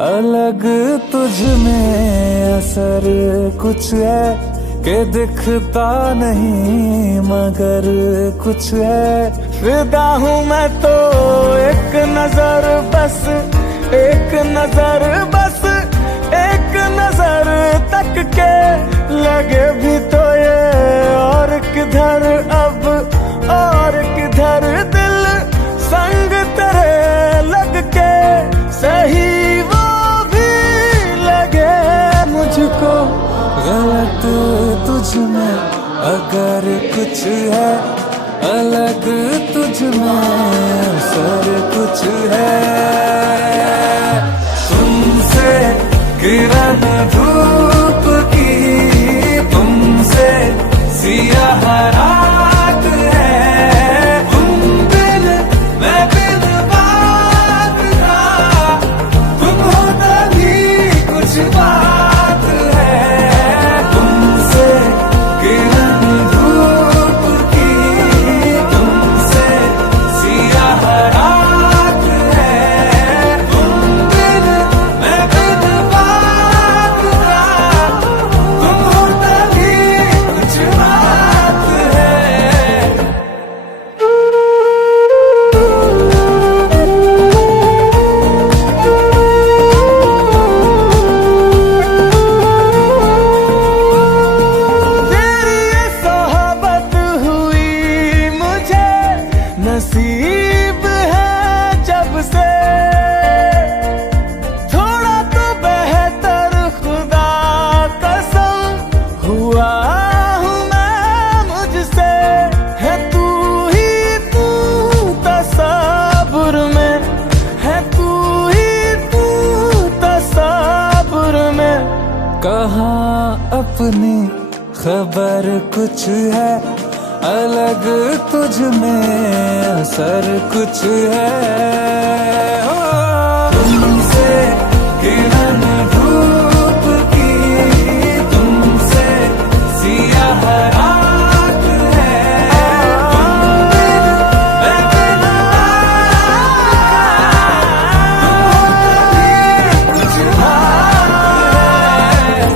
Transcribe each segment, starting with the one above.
अलग तुझ में असर कुछ है कि दिखता नहीं मगर कुछ है। फिदा हूँ मैं तो एक नजर बस, एक नजर बस, एक नजर तक के लगे भी तो ये और किधर अब और किधर दिल संग तेरे लग के सही वो भी लगे मुझको। गलत तुझ में अगर कुछ है, अलग तुझ में असर कुछ है। तुमसे किरण धूप की, तुमसे सियाह रात है। तुम बिन मैं बिन बात का, तुम हो तभी कुछ बात है। तुमसे किरण धूप की, तुमसे सियाह रात है। तुम बिन मैं बिन बात का, तुम हो तभी कुछ बात है। तेरी ये सोहबत हुई मुझे नसीब है जब से। थोड़ा तो बेहतर खुदा कसम हुआ हूँ मैं मुझसे। है तू ही तू तसव्वुर में, है तू ही तू तसव्वुर में। कहाँ अपनी खबर कुछ है, अलग तुझ में असर कुछ है। तुमसे किरण धूप की, तुमसे सियाह रात है। तुम बिन मैं बिन बात का, तुम हो तभी कुछ बात है।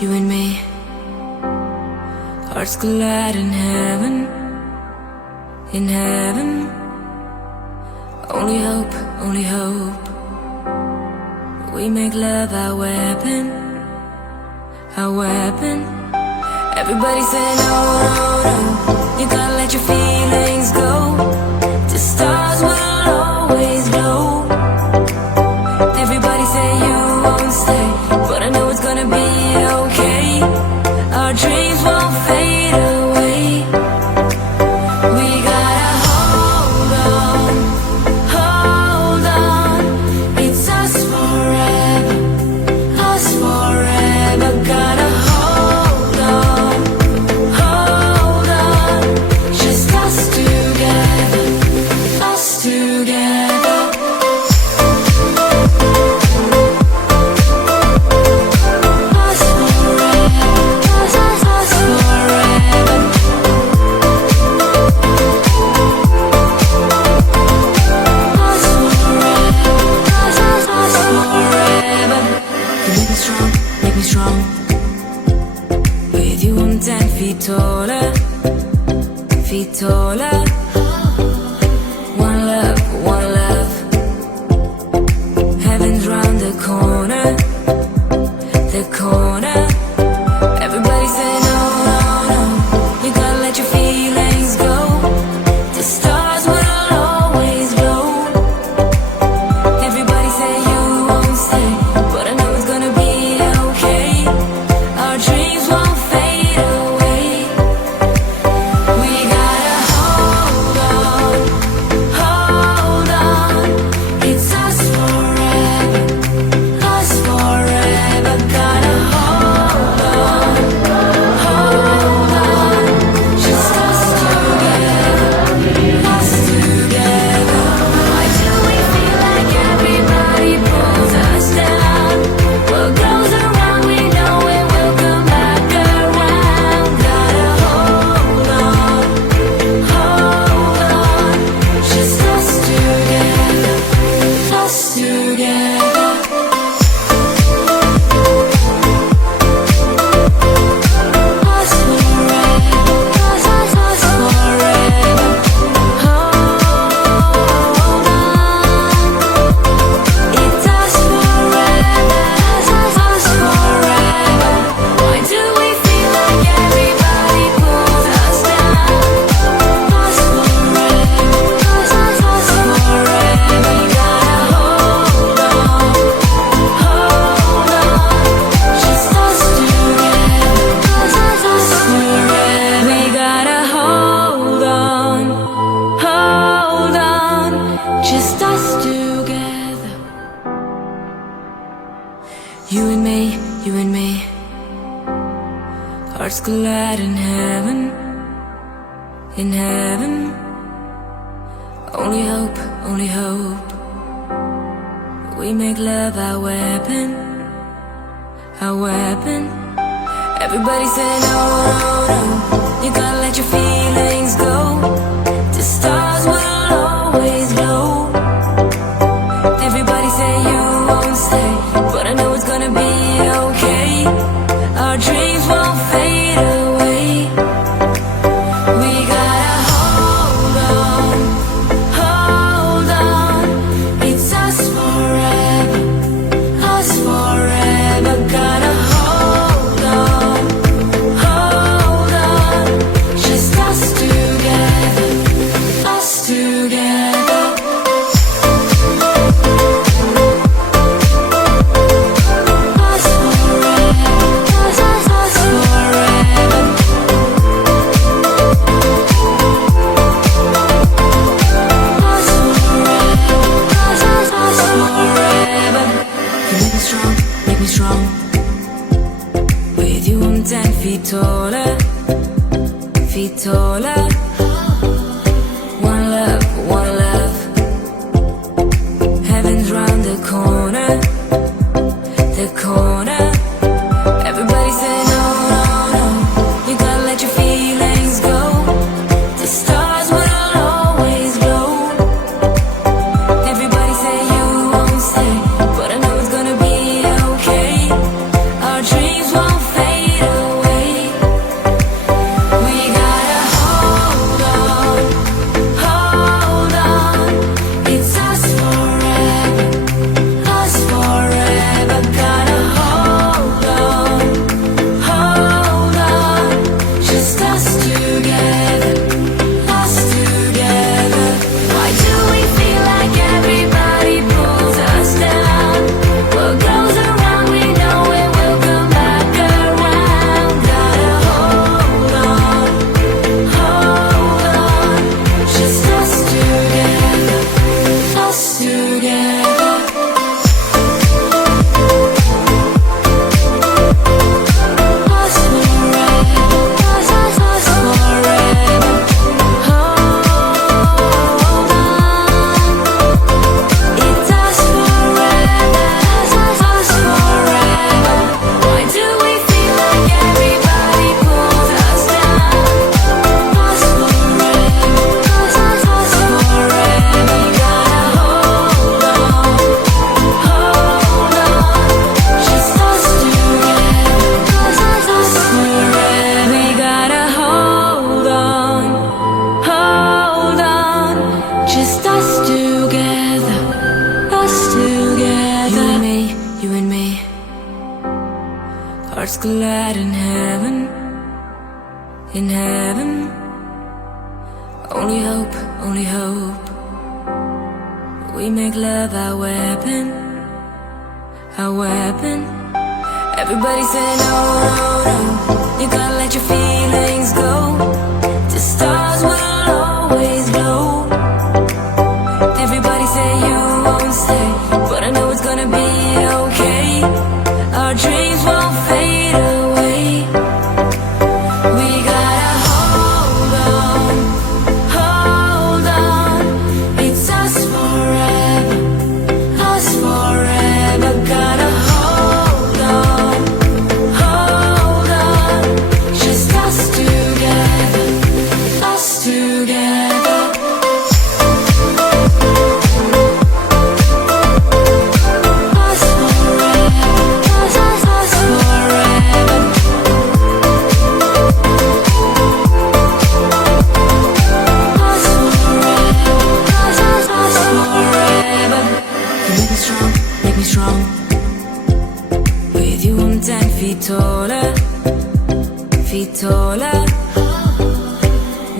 You and me, hearts collide in heaven, in heaven. Only hope, only hope. We make love our weapon, our weapon. Everybody say no, no, no. You gotta let your feelings go. The stars will always glow. Everybody say you won't stay, but I know it's gonna be okay. Our dreams won't fade away. We gotta hold on, hold on. It's us forever, us forever. Gotta hold on, just us together, us together. Us forever, us forever. Us forever, us forever. You make me strong, make me strong. With you I'm 10 feet taller, feet taller. One love, one love. Heaven's round the corner, the corner. Everybody say no, no, no. You gotta let your feelings go. The stars will always glow. Everybody say you won't stay, but I know it's gonna be okay. Our dreams won't fade away. We gotta hold You and me, hearts collide in heaven, in heaven. Only hope, we make love our weapon, our weapon. Everybody say no, no, no, you gotta let your feelings go. The stars will always glow. Everybody say you won't stay, but I know it's gonna be okay. Our dreams won't fade away. We gotta hold on. It's us forever, gotta hold on, just us together, us together. Us forever, us forever. Us forever. You make me strong. With you I'm 10 feet taller, feet taller. One love, heaven's round the corner, the corner. Everybody say no, no, no, you gotta let your feelings go. The stars will always glow. Everybody say you won't stay, but I know it's gonna be okay. Our dreams won't fade away. We gotta hold on. It's us forever, gotta hold on, just us together, us together. Why do we feel like everybody pulls us down? What goes around, we know it will come back around. Gotta hold on, just us together, us together. Us forever, us forever. Hold on. It's us forever, us forever. Why do we feel like everybody pulls us down? Us forever, us forever. Gotta hold on, just us together, us forever. We gotta hold on, just us together, us together. You and me, hearts collide in heaven, in heaven. Only hope, we make love our weapon, our weapon. Everybody say no, no, no, you gotta let your feelings go. The stars will always glow. Everybody say you won't stay, but I know it's gonna be okay. Our dreams won't fade away. We gotta hold on, it's us forever, gotta hold on, just us together, us together. Us forever, us forever. Us forever. You make me strong. With you I'm 10 feet taller, feet taller.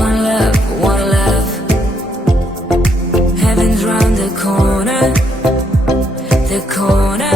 One love, heaven's round the corner, the corner.